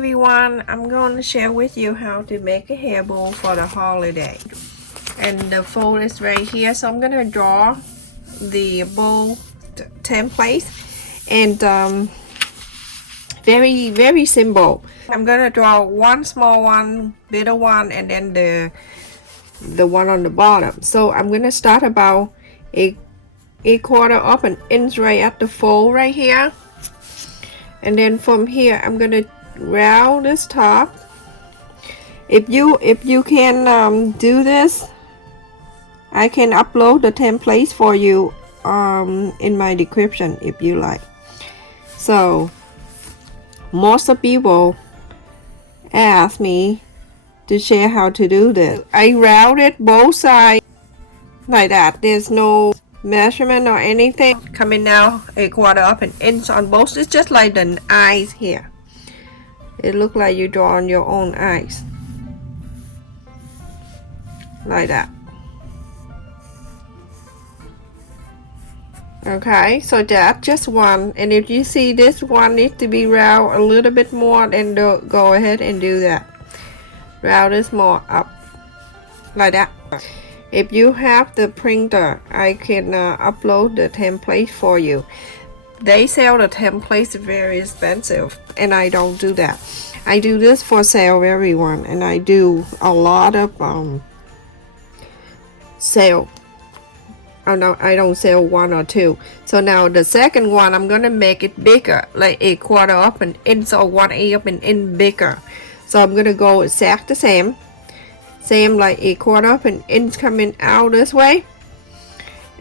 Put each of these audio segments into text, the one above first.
everyone, I'm going to share with you how to make a hair bow for the holiday. And the fold is right here, so I'm going to draw the bow template. And very simple. I'm going to draw one small one, little one, and then the one on the bottom. So I'm going to start about a quarter of an inch right at the fold right here. And then from here I'm going to round this top. If you can do this, I can upload the templates for you in my description if you like. So most of people ask me to share how to do this. I rounded both sides like that. There's no measurement or anything. Coming now a quarter of an inch on both. It's just like the eyes here. It looks like you draw on your own eyes like that. Okay, so that's just one, and if you see this one needs to be round a little bit more, then go ahead and do that. Round this more up like that. If you have the printer, I can upload the template for you. They sell the templates very expensive, and I don't do that. I do this for sale, everyone, and I do a lot of sale. Oh no, I don't sell one or two. So now the second one, I'm gonna make it bigger, like a quarter of an inch or 1/8 of an inch bigger. So I'm gonna go exact the same like a quarter of an inch coming out this way.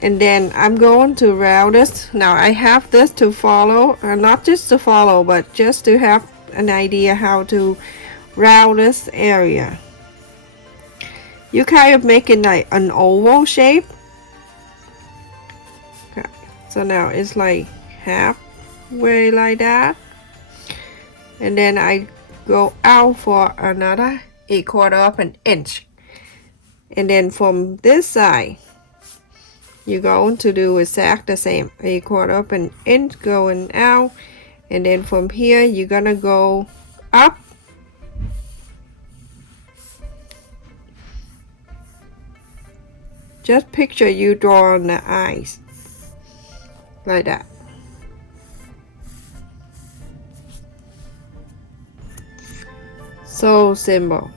And then I'm going to round this. Now I have this to follow, not just to follow, but just to have an idea how to round this area. You kind of make it like an oval shape. Okay, so now it's like halfway like that. And then I go out for another a quarter of an inch. And then from this side, you're going to do exact the same, a quarter of an inch going out. And then from here you're gonna go up just picture you drawing the eyes like that. So simple.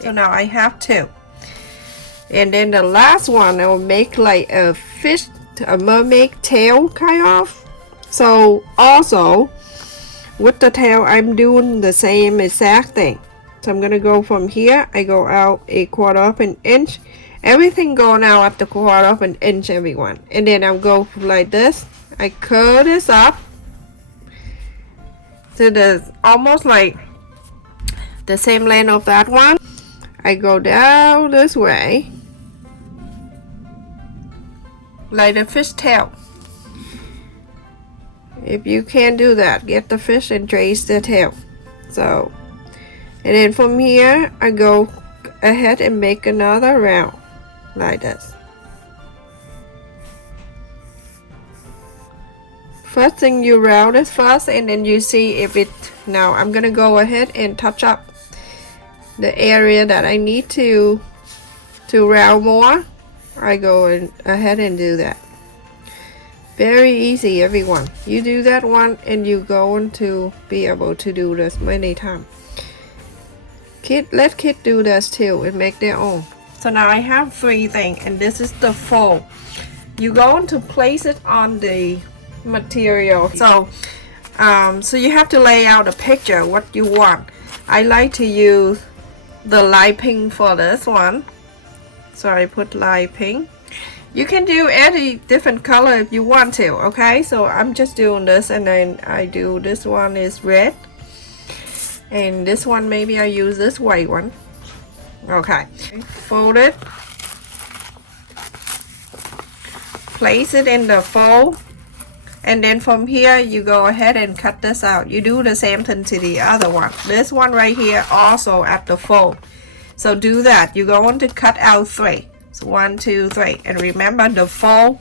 So now I have two, and then the last one I will make like a fish, a mermaid tail kind of. So also with the tail I'm doing the same exact thing. So I'm gonna go from here, I go out a quarter of an inch, everything going out at the quarter of an inch, everyone. And then I'll go like this, I curl this up to the almost like the same length of that one. I go down this way like a fish tail. If you can't do that, get the fish and trace the tail. So, and then from here I go ahead and make another round like this. First thing, you round it first, and then you see if it. Now I'm gonna go ahead and touch up the area that I need to round more. I go ahead and do that. Very easy, everyone. You do that one and you're going to be able to do this many times. Let kids do this too and make their own. So now I have three things, and this is the fold. You're going to place it on the material. So so you have to lay out a picture what you want. I like to use the light pink for this one, so I put light pink. You can do any different color if you want to. Okay, so I'm just doing this, and then I do this one is red, and this one maybe I use this white one. Okay, fold it, place it in the fold, and then from here you go ahead and cut this out. You do the same thing to the other one. This one right here also at the fold. So do that. You're going to cut out 3. So 1, 2, 3. And remember, the fold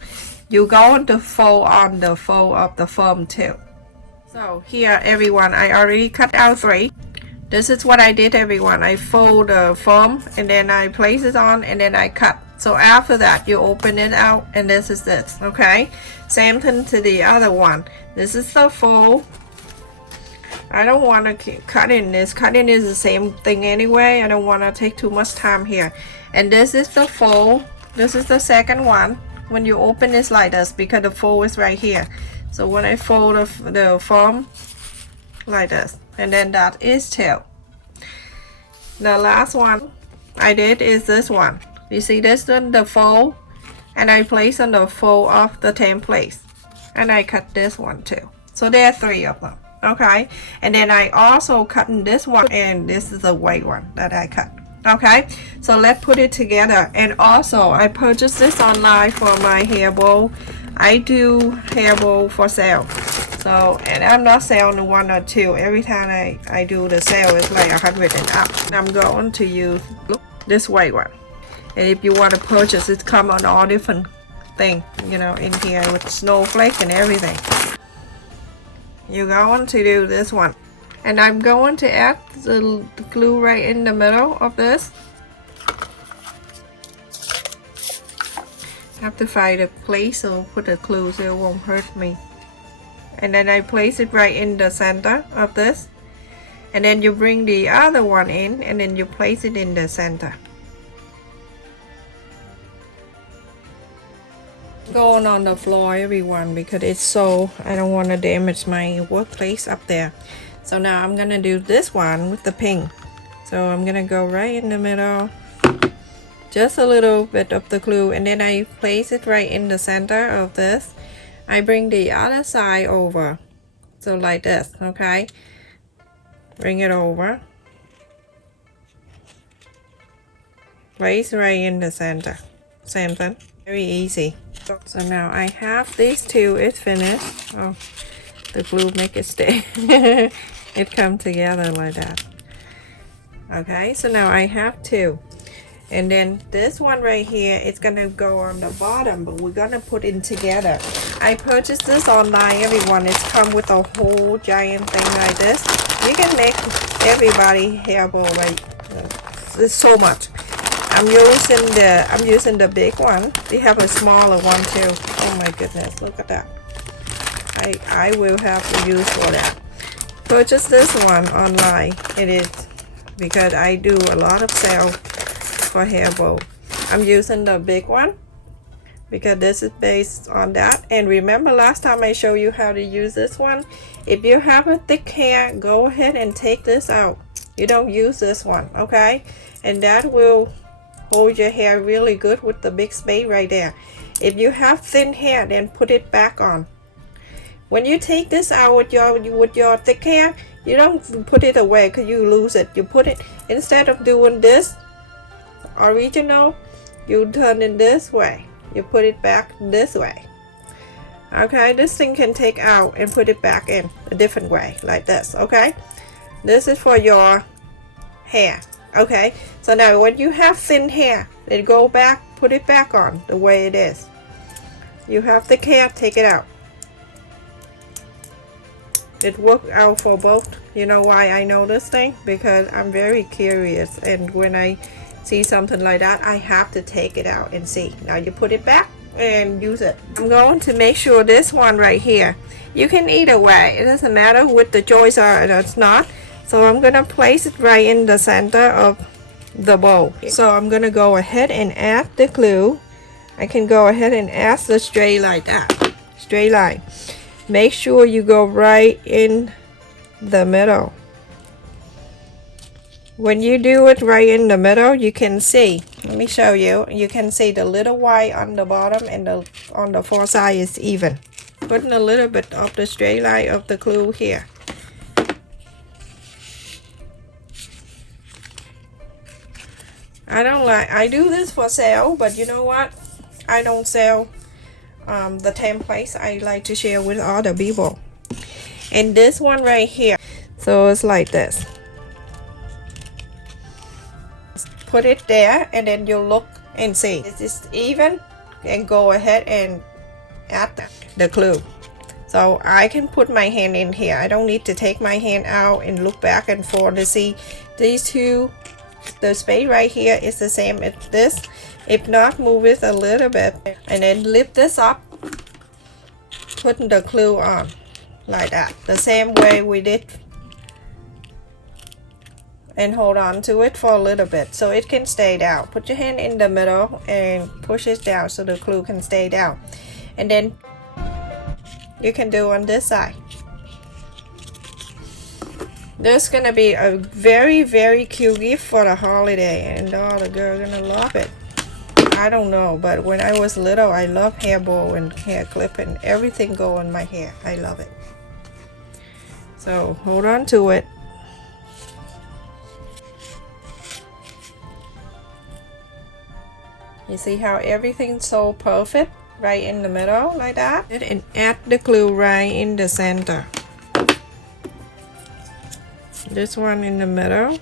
you're going to fold on the fold of the foam too. So here everyone, I already cut out 3. This is what I did everyone. I fold the foam and then I place it on and then I cut. So after that you open it out and this is this, okay? Same thing to the other one. This is the fold. I don't want to keep cutting this. Cutting is the same thing anyway. I don't want to take too much time here. And this is the fold. This is the second one. When you open this like this, because the fold is right here. So when I fold the foam like this, and then that is tail. The last one I did is this one. You see this one, the fold, and I place on the fold of the template, and I cut this one too. So there are 3 of them, okay? And then I also cut in this one, and this is the white one that I cut. Okay, so let's put it together. And also I purchased this online for my hair bow. I do hair bow for sale. So, and I'm not selling 1 or 2. Every time I do the sale, it's like 100 and up. And I'm going to use this white one. And if you want to purchase, it come on all different things, you know, in here with snowflake and everything. You're going to do this one. And I'm going to add the glue right in the middle of this. I have to find a place so put the glue so it won't hurt me. And then I place it right in the center of this. And then you bring the other one in and then you place it in the center. Going on the floor everyone because it's so, I don't want to damage my workplace up there. So now I'm gonna do this one with the pink. So I'm gonna go right in the middle, just a little bit of the glue, and then I place it right in the center of this. I bring the other side over, so like this, okay? Bring it over, place right in the center. Same thing, very easy. So now I have these 2, it's finished. Oh, the glue make it stay. It come together like that. Okay, so now I have 2, and then this one right here, it's gonna go on the bottom, but we're gonna put it together. I purchased this online everyone. It's come with a whole giant thing like this. You can make everybody hair bow like there's so much. I'm using the big one. They have a smaller one too. Oh my goodness, look at that. I will have to use for that. Purchase this one online. It is because I do a lot of sale for hair bow. I'm using the big one because this is based on that. And remember last time I showed you how to use this one. If you have a thick hair, go ahead and take this out. You don't use this one, okay? And that will hold your hair really good with the big spade right there. If you have thin hair, then put it back on. When you take this out with your thick hair, you don't put it away because you lose it. You put it, instead of doing this original, you turn it this way. You put it back this way. Okay, this thing can take out and put it back in a different way, like this, okay? This is for your hair, okay? So now when you have thin hair, then go back, put it back on the way it is. You have thick hair, take it out. It worked out for both. You know why I know this thing? Because I'm very curious, and when I see something like that, I have to take it out and see. Now you put it back and use it. I'm going to make sure this one right here, you can either way, it doesn't matter what the joints are or it's not. So I'm gonna place it right in the center of the bow. So I'm gonna go ahead and add the glue. I can go ahead and add the straight like that, straight line. Make sure you go right in the middle. When you do it right in the middle, you can see, let me show you, you can see the little white on the bottom and on the far side is even. Putting a little bit of the straight line of the glue here. I do this for sale, but you know what? I don't sell the templates. I like to share with other people. And this one right here, so it's like this. Put it there and then you look and see. Is this even? And go ahead and add the glue. So I can put my hand in here. I don't need to take my hand out and look back and forth to see these two. The space right here is the same as this. If not, move it a little bit and then lift this up, putting the glue on like that, the same way we did, and hold on to it for a little bit so it can stay down. Put your hand in the middle and push it down so the glue can stay down, and then you can do on this side. This is gonna be a very, very cute gift for the holiday, and all the girls gonna love it. I don't know, but when I was little, I love hair bow and hair clip and everything go on my hair. I love it. So hold on to it. You see how everything's so perfect right in the middle like that? And add the glue right in the center. This one in the middle.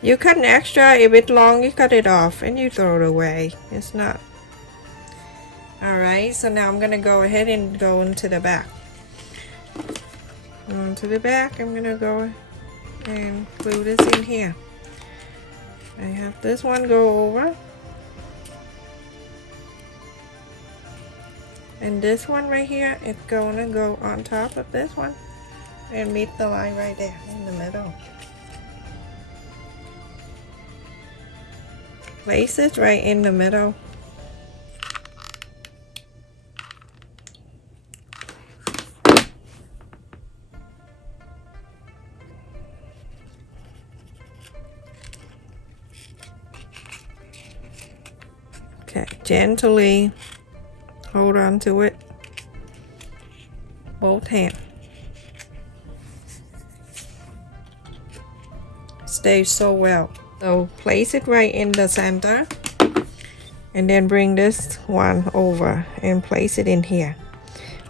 You cut an extra, if it's long, you cut it off and you throw it away. It's not. Alright, so now I'm gonna go ahead and go into the back. Onto the back, I'm gonna go and glue this in here. I have this one go over. And this one right here, it's gonna go on top of this one and meet the line right there in the middle. Place it right in the middle. Okay, gently hold on to it, both hands. Stays so well. So place it right in the center and then bring this one over and place it in here.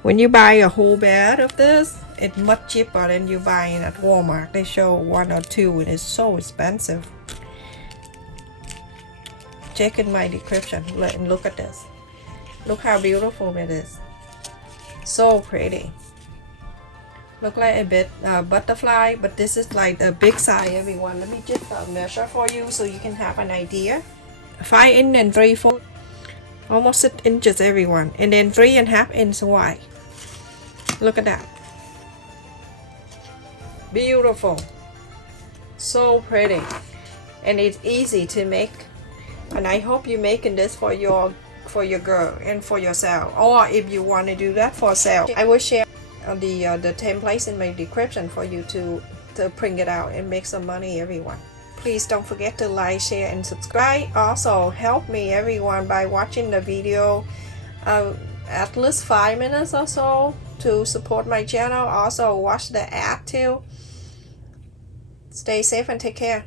When you buy a whole bag of this, it's much cheaper than you buying at Walmart. They show 1 or 2 and it's so expensive. Check in my description and look at this. Look how beautiful it is. So pretty. Look like a bit butterfly, but this is like the big size, everyone. Let me just measure for you so you can have an idea. 5 inch and 3/4, almost 6 inches, everyone, and then 3.5 inches wide. Look at that. Beautiful. So pretty, and it's easy to make. And I hope you're making this for your girl and for yourself, or if you want to do that for sale, I will share the templates in my description for you to print it out and make some money, everyone. Please don't forget to like, share, and subscribe. Also help me, everyone, by watching the video at least 5 minutes or so to support my channel. Also watch the ad too. Stay safe and take care.